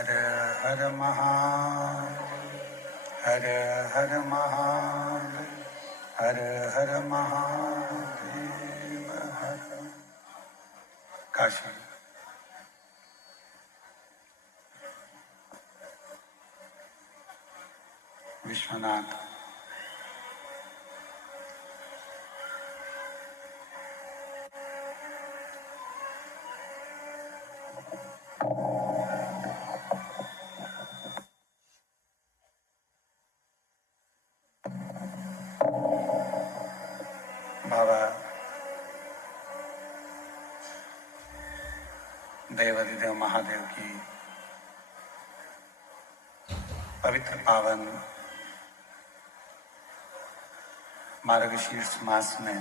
हर हर हर हर हर हर महादेव हर। काशी विश्वनाथ बाबा देवाधिदेव महादेव की पवित्र पावन मार्गशीर्ष मास में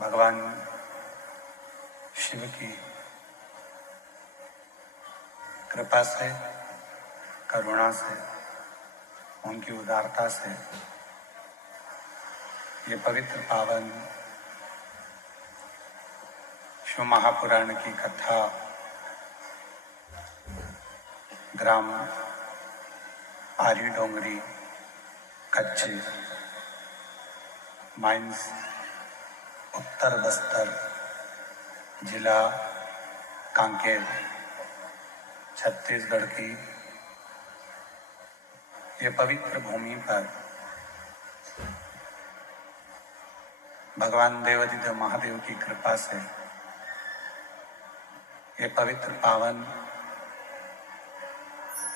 भगवान शिव की कृपा से, करुणा से, उनकी उदारता से ये पवित्र पावन शिव महापुराण की कथा ग्राम आरी डोंगरी कच्चे माइंस उत्तर बस्तर जिला कांकेर छत्तीसगढ़ की ये पवित्र भूमि पर भगवान देवाधिदेव महादेव की कृपा से ये पवित्र पावन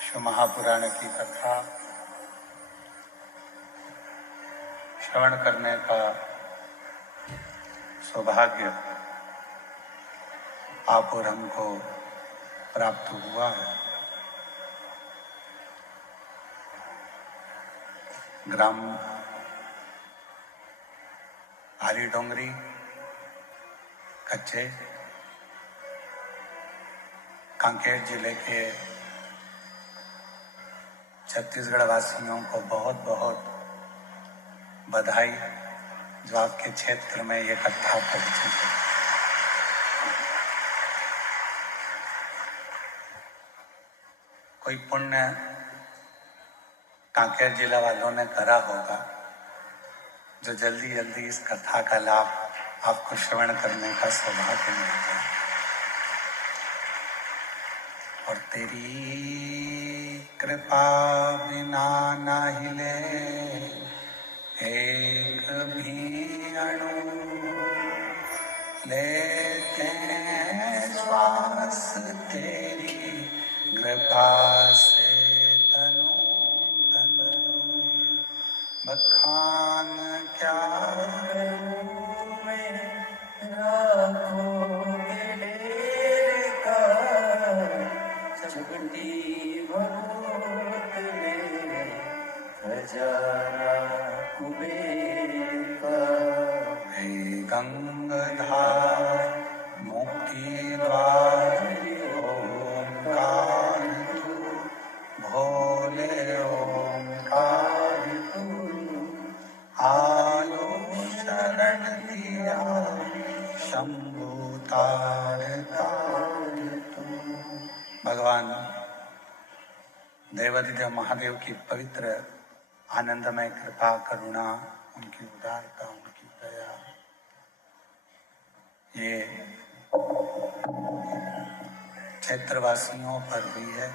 शिव महापुराण की कथा श्रवण करने का सौभाग्य आप और हमको प्राप्त हुआ है। ग्राम आरी डोंगरी कच्चे कांकेर जिले के छत्तीसगढ़ वासियों को बहुत बहुत बधाई जो आपके क्षेत्र में ये कथा पहुंची है। कोई पुण्य कांकेर जिला वालों ने करा होगा जो जल्दी जल्दी इस कथा का लाभ आपको श्रवण करने का सौभाग्य मिलता है। और तेरी कृपा बिना ना हिले एक भी अणु, लेते श्वास तेरी कृपा से तनु तनु। बखान क्या करूं मैं राखोगे डेरे का, चपटी भगवत में खजाना कुबेर का। हे गंगाधार मुक्ति द्वार ओंकार तू, भोले ओंकार तू, आलो शरण दिया शंभु तार तार तू। भगवान देवाधिदेव महादेव की पवित्र आनंदमय कृपा, करुणा, उनकी उदारता, उनकी दया ये क्षेत्रवासियों पर हुई है।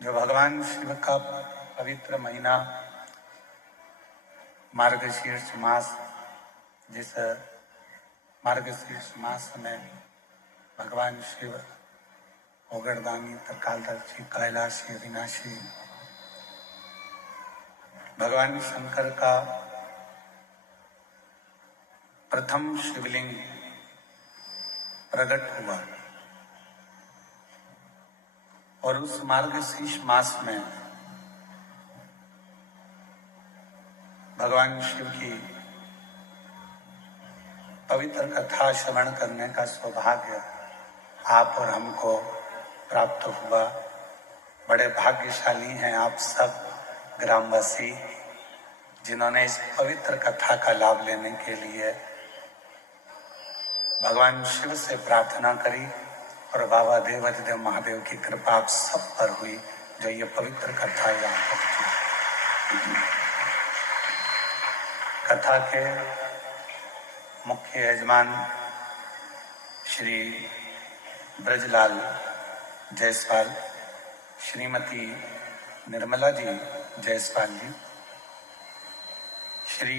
जो भगवान शिव का पवित्र महीना मार्गशीर्ष मास, जिस मार्गशीर्ष मास में भगवान शिव ओगरदानी, त्रिकालदर्शी, कैलाशी, अविनाशी भगवान शंकर का प्रथम शिवलिंग प्रकट हुआ। और उस मार्गशीर्ष मास में भगवान शिव की पवित्र कथा श्रवण करने का सौभाग्य आप और हमको प्राप्त हुआ। बड़े भाग्यशाली हैं आप सब ग्रामवासी जिन्होंने इस पवित्र कथा का लाभ लेने के लिए भगवान शिव से प्रार्थना करी और बाबा देवाधिदेव महादेव की कृपा आप सब पर हुई जो ये पवित्र कथा यहाँ पहुंची। कथा के मुख्य यजमान श्री ब्रजलाल जायसवाल, श्रीमती निर्मला जी जायसवाल जी, श्री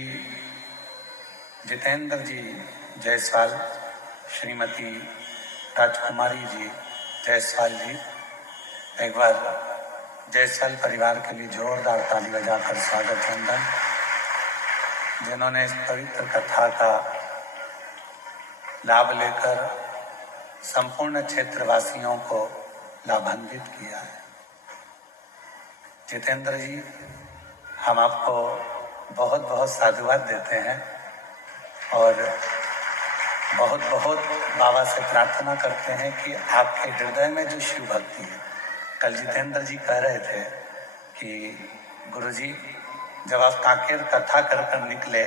जितेंद्र जी जायसवाल, श्रीमती राजकुमारी जी जायसवाल जी। एक बार जायसवाल परिवार के लिए जोरदार ताली बजाकर स्वागत वंदन, जिन्होंने इस पवित्र कथा का लाभ लेकर संपूर्ण क्षेत्रवासियों को लाभान्वित किया है। जितेंद्र जी, हम आपको बहुत बहुत साधुवाद देते हैं और बहुत बहुत बाबा से प्रार्थना करते हैं कि आपके हृदय में जो शिव भक्ति है। कल जितेंद्र जी कह रहे थे कि गुरुजी, जब आप कांकेर कथा कर निकले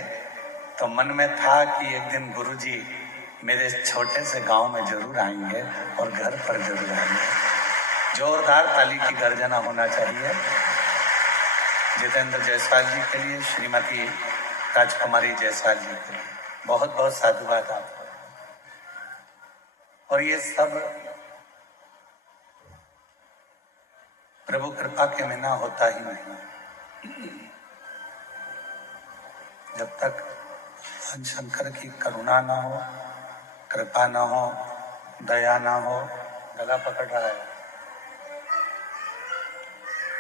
तो मन में था कि एक दिन गुरुजी मेरे छोटे से गांव में जरूर आएंगे और घर पर जरूर आएंगे। जोरदार ताली की गर्जना होना चाहिए जितेंद्र जायसवाल जी के लिए, श्रीमती राजकुमारी जायसवाल जी के लिए। बहुत बहुत साधुवाद आपको। और ये सब प्रभु कृपा के बिना होता ही नहीं। जब तक शंकर की करुणा ना हो, कृपा ना हो, दया ना हो, गला पकड़ रहा है,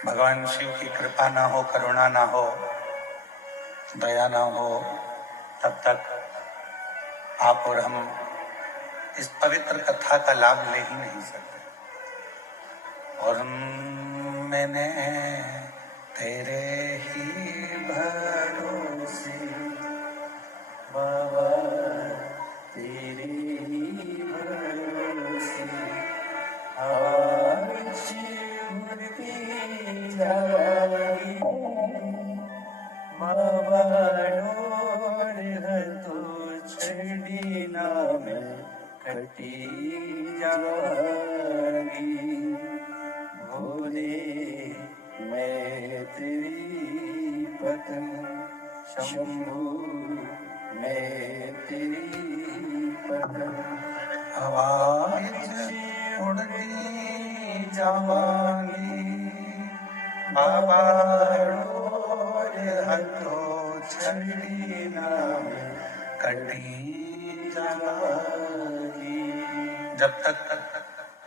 भगवान शिव की कृपा ना हो, करुणा ना हो, दया ना हो, तब तक आप और हम इस पवित्र कथा का लाभ ले ही नहीं सकते। और मैंने तेरे ही भरोसे बाबा, तेरे ही भरोसे आज उड़ती जाएगी बाबा, डोर है तो छड़ी ना में कटी जाएगी। भोले मैं तेरी पत्नी, शंभू मैं तेरी पत्नी, आवाज उड़ती जावांगी बाबा, डोर है तो छड़ी ना में कटी जाएगी। जब तक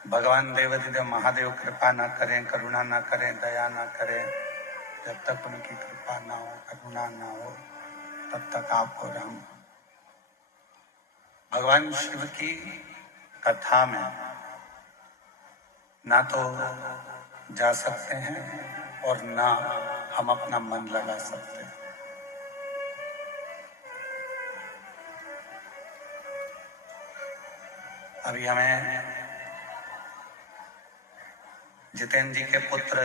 भगवान देवाधिदेव महादेव कृपा ना करें, करुणा ना करें, दया ना करें, जब तक उनकी कृपा ना हो, करुणा ना हो, तब तक आपको हम भगवान शिव की कथा में ना तो जा सकते हैं और ना हम अपना मन लगा सकते हैं। अभी हमें जितेंद्र जी के पुत्र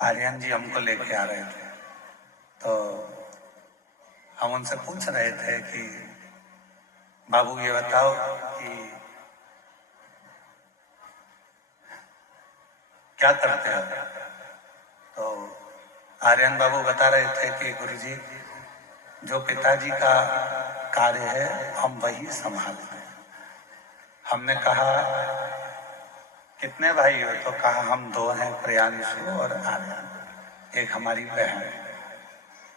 आर्यन जी हमको लेके आ रहे थे, तो हम उनसे पूछ रहे थे कि बाबू ये बताओ कि क्या करते हो? तो आर्यन बाबू बता रहे थे कि गुरुजी, जो पिताजी का कार्य है हम वही संभालते हैं। हमने कहा कितने भाई हो? तो कहा हम दो हैं, प्रियांशु और आर्यन, एक हमारी बहन है।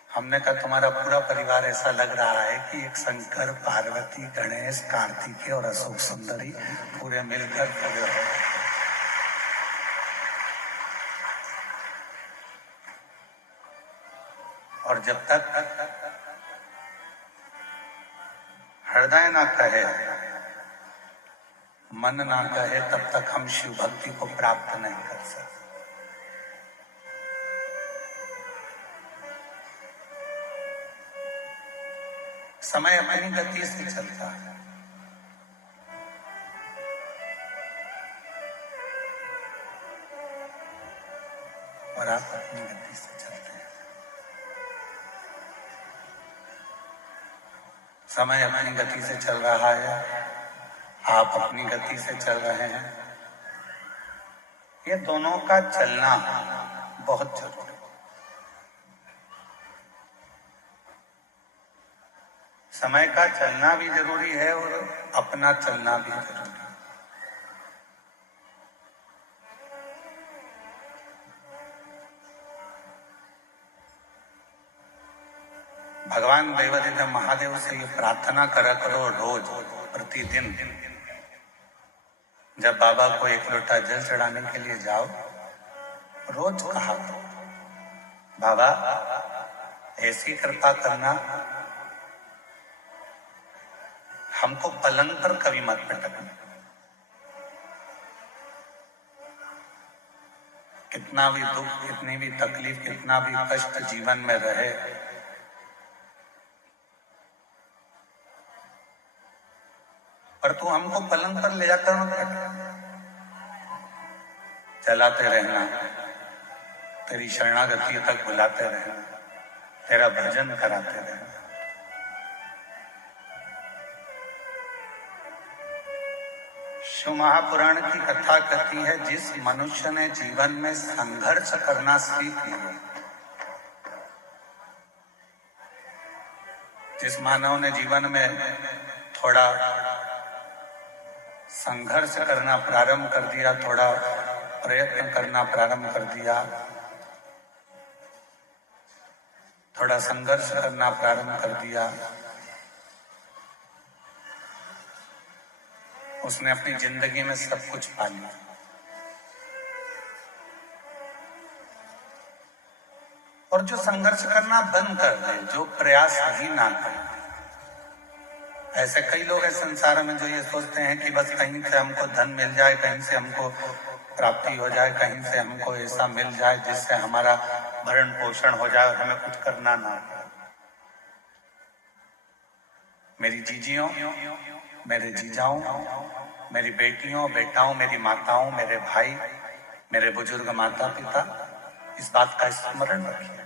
हमने कहा तुम्हारा पूरा परिवार ऐसा लग रहा है कि एक शंकर, पार्वती, गणेश, कार्तिकेय और अशोक सुंदरी पूरे मिलकर पूरे हो। और जब तक हृदय ना कहे, मन ना कहे, तब तक हम शिव भक्ति को प्राप्त नहीं कर सकते। समय अपनी गति से चलता है और आप अपनी गति से चलते हैं। समय अपनी गति से चल रहा है, आप अपनी गति से चल रहे हैं। ये दोनों का चलना बहुत जरूरी है। समय का चलना भी जरूरी है और अपना चलना भी जरूरी है। भगवान देवादिदेव महादेव से ये प्रार्थना करा करो रोज, प्रतिदिन। जब बाबा को एक लोटा जल चढ़ाने के लिए जाओ, रोज कहा करो, बाबा ऐसी कृपा करना, हमको पलंग पर कभी मत पटकना। कितना भी दुख, कितनी भी तकलीफ, कितना भी कष्ट जीवन में रहे, पर तू हमको पलंग पर ले जाकर मत पटक। चलाते रहना, तेरी शरणागति तक बुलाते रहना, तेरा भजन कराते रहना। शिव महापुराण की कथा कहती है, जिस मनुष्य ने जीवन में संघर्ष करना सीख लिया, जिस मानव ने जीवन में थोड़ा संघर्ष करना प्रारंभ कर दिया, थोड़ा प्रयत्न करना प्रारंभ कर दिया, थोड़ा संघर्ष करना प्रारंभ कर दिया, उसने अपनी जिंदगी में सब कुछ पा लिया। और जो संघर्ष करना बंद कर दे, जो प्रयास ही ना करे, ऐसे कई लोग हैं संसार में जो ये सोचते हैं कि बस कहीं से हमको धन मिल जाए, कहीं से हमको प्राप्ति हो जाए, कहीं से हमको ऐसा मिल जाए जिससे हमारा भरण पोषण हो जाए और हमें कुछ करना ना पड़े। मेरी जीजियों, मेरे जीजाओं, मेरी बेटियों, बेटाओं, मेरी माताओं, मेरे भाई, मेरे बुजुर्ग माता पिता, इस बात का स्मरण रखिए।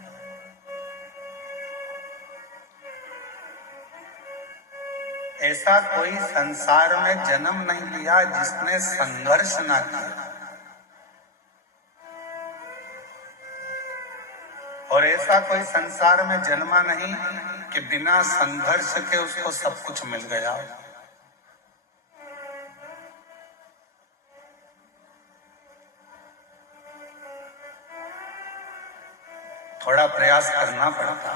ऐसा कोई संसार में जन्म नहीं लिया जिसने संघर्ष ना किया, और ऐसा कोई संसार में जन्मा नहीं कि बिना संघर्ष के उसको सब कुछ मिल गया। थोड़ा प्रयास करना पड़ता,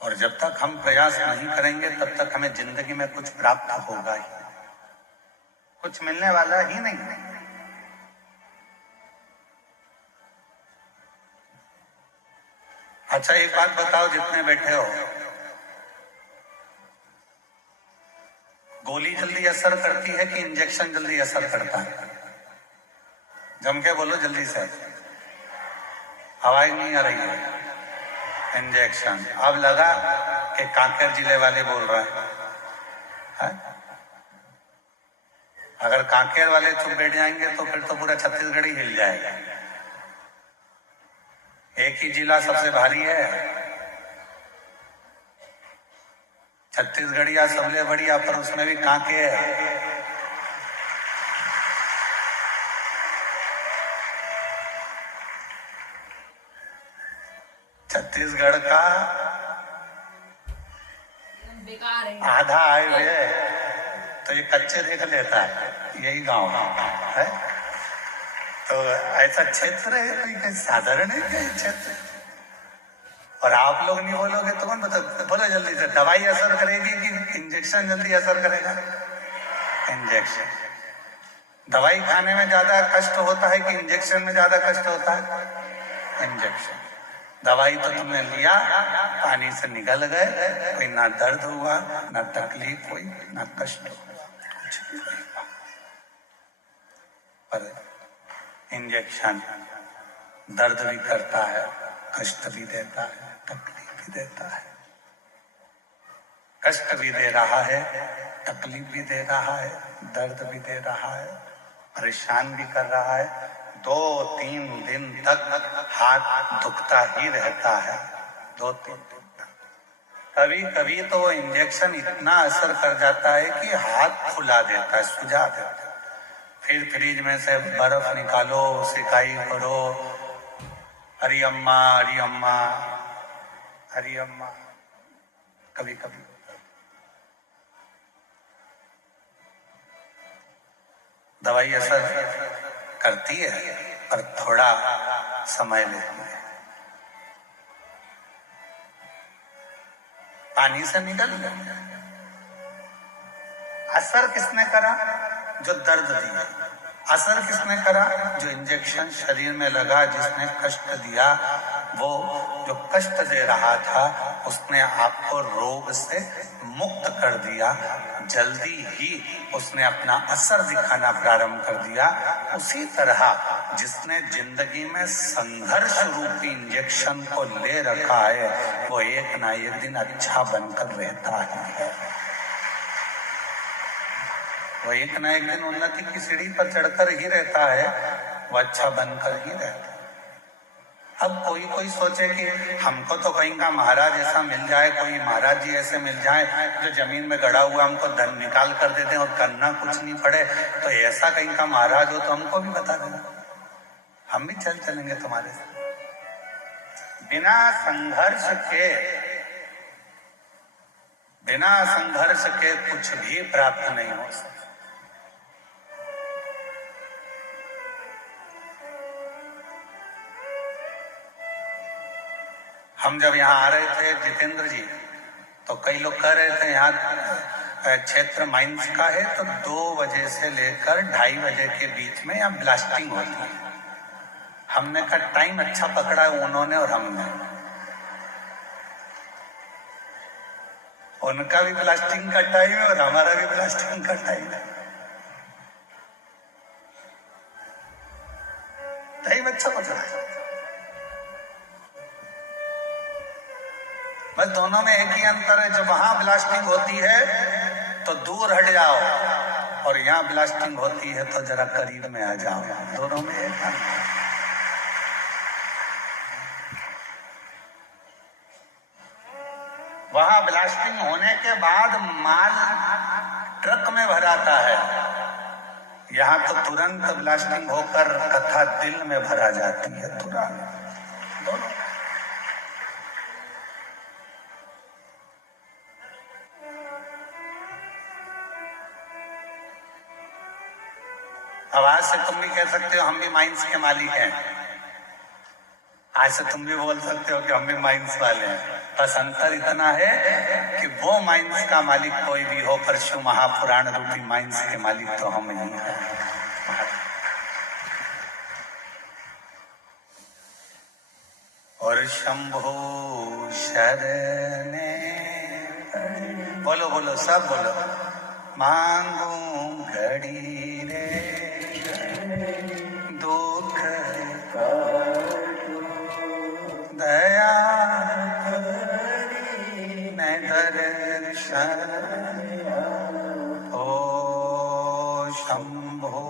और जब तक हम प्रयास नहीं करेंगे तब तक हमें जिंदगी में कुछ प्राप्त होगा ही, कुछ मिलने वाला ही नहीं। अच्छा एक बात बताओ, जितने बैठे हो, गोली जल्दी असर करती है कि इंजेक्शन जल्दी असर करता है? जम के बोलो जल्दी से, आवाज नहीं आ रही है। इंजेक्शन। अब लगा कि कांकेर जिले वाले बोल रहे हैं। अगर कांकेर वाले चुप बैठ जाएंगे तो फिर तो पूरा छत्तीसगढ़ ही हिल जाएगा। एक ही जिला सबसे भारी है, छत्तीसगढ़िया सबसे बढ़िया, पर उसमें भी कांके है। छत्तीसगढ़ का आधा हाईवे तो ये कच्चे देख लेता है, यही गांव है। तो ऐसा क्षेत्र है, कोई साधारण है क्या क्षेत्र? और आप लोग नहीं बोलोगे तो कौन बता? बोलो जल्दी से, दवाई असर करेगी कि इंजेक्शन जल्दी असर करेगा? इंजेक्शन। दवाई खाने में ज्यादा कष्ट होता है कि इंजेक्शन में ज्यादा कष्ट होता है? इंजेक्शन। दवाई तो तुमने लिया, पानी से निकल गए, कोई ना दर्द हुआ, ना तकलीफ हुई, ना कष्ट हुआ, कुछ भी नहीं हुआ। पर इंजेक्शन दर्द भी करता है, कष्ट भी देता है, तकलीफ भी देता है। कष्ट भी दे रहा है, तकलीफ भी दे रहा है, दर्द भी दे रहा है, परेशान भी कर रहा है। 2-3 दिन तक हाथ दुखता ही रहता है, 2-3 दिन तक। कभी कभी तो वो इंजेक्शन इतना असर कर जाता है कि हाथ फुला देता है, सुझा देता है। फिर फ्रिज में से बर्फ निकालो, सिकाई करो, हरी अम्मा हरी अम्मा हरी अम्मा। कभी कभी दवाई असर करती है पर थोड़ा समय लेती है। पानी से निकल गया। असर किसने करा? जो दर्द दिया। असर किसने करा? जो इंजेक्शन शरीर में लगा, जिसने कष्ट दिया। वो जो कष्ट दे रहा था उसने आपको रोग से मुक्त कर दिया। जल्दी ही उसने अपना असर दिखाना प्रारंभ कर दिया। उसी तरह जिसने जिंदगी में संघर्ष रूपी इंजेक्शन को ले रखा है वो एक ना एक दिन अच्छा बनकर रहता है। वो एक ना एक दिन उन्नति की सीढ़ी पर चढ़कर ही रहता है, वो अच्छा बनकर ही रहता है। अब कोई कोई सोचे कि हमको तो कहीं का महाराज ऐसा मिल जाए, कोई महाराज जी ऐसे मिल जाए जो जमीन में गड़ा हुआ हमको धन निकाल कर दे दें और करना कुछ नहीं पड़े, तो ऐसा कहीं का महाराज हो तो हमको भी बता देना, हम भी चलेंगे तुम्हारे साथ। बिना संघर्ष के कुछ भी प्राप्त नहीं हो सकता। हम जब यहाँ आ रहे थे जितेंद्र जी, तो कई लोग कह रहे थे यहाँ क्षेत्र माइंस का है तो 2 बजे से लेकर 2:30 बजे के बीच में यहाँ ब्लास्टिंग होती है। हमने कहा टाइम अच्छा पकड़ा है उन्होंने और हमने। उनका भी ब्लास्टिंग का टाइम है और हमारा भी ब्लास्टिंग का टाइम है। टाइम अच्छा पकड़ा है। बस दोनों में एक ही अंतर है, जब वहां ब्लास्टिंग होती है तो दूर हट जाओ और यहाँ ब्लास्टिंग होती है तो जरा करीब में आ जाओ। दोनों में एक अंतर। वहां ब्लास्टिंग होने के बाद माल ट्रक में भराता है, यहाँ तो तुरंत ब्लास्टिंग होकर कथा दिल में भरा जाती है तुरंत। दोनों अब आज से तुम भी कह सकते हो हम भी माइंस के मालिक हैं। आज से तुम भी बोल सकते हो कि हम भी माइंस वाले हैं। बस अंतर इतना है कि वो माइंस का मालिक कोई भी हो, पर शिव महापुराण रूपी माइंस के मालिक तो हम ही हैं। और शंभो शरणे, बोलो बोलो सब बोलो। मांगू घड़ी रे दुख दया न दर्शन ओ शंभो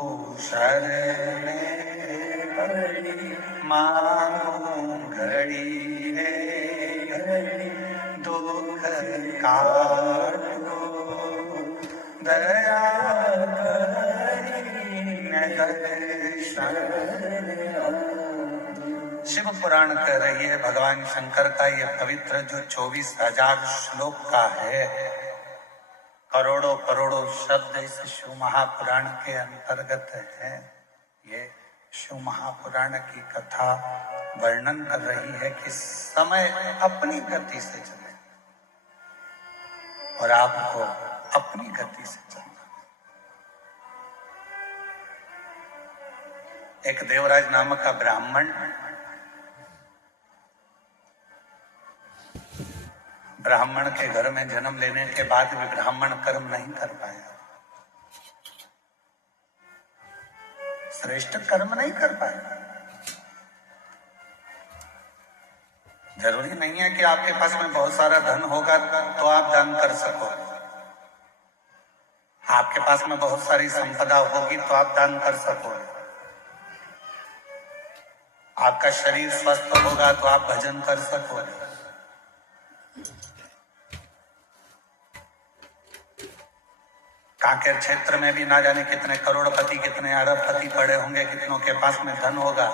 शरणे मांगू घड़ी रे दुख काटो दया शिव पुराण कह रही है भगवान शंकर का ये पवित्र जो 24,000 श्लोक का है, करोड़ों करोड़ों शब्द इस शिव महापुराण के अंतर्गत है। ये शिव महापुराण की कथा वर्णन कर रही है कि समय अपनी गति से चले और आपको अपनी गति से चलना। एक देवराज नामक का ब्राह्मण के घर में जन्म लेने के बाद भी ब्राह्मण कर्म नहीं कर पाया, श्रेष्ठ कर्म नहीं कर पाया। जरूरी नहीं है कि आपके पास में बहुत सारा धन होगा तो आप दान कर सको, आपके पास में बहुत सारी संपदा होगी तो आप दान कर सको, आपका शरीर स्वस्थ होगा तो आप भजन कर सको। कांकेर क्षेत्र में भी ना जाने कितने करोड़पति कितने अरबपति पड़े होंगे, कितनों के पास में धन होगा।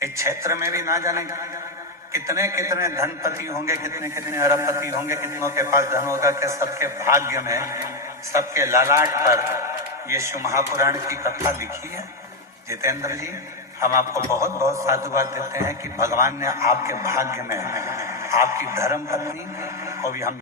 इस क्षेत्र में भी ना जाने कितने कितने धनपति होंगे, कितने कितने अरबपति होंगे, कितनों के पास धन होगा। कि सबके भाग्य में, सबके ललाट पर ये शिव महापुराण की कथा लिखी है। जितेंद्र जी, हम आपको बहुत बहुत साधुवाद देते हैं कि भगवान ने आपके भाग्य में आपकी धर्म पत्नी को भी हम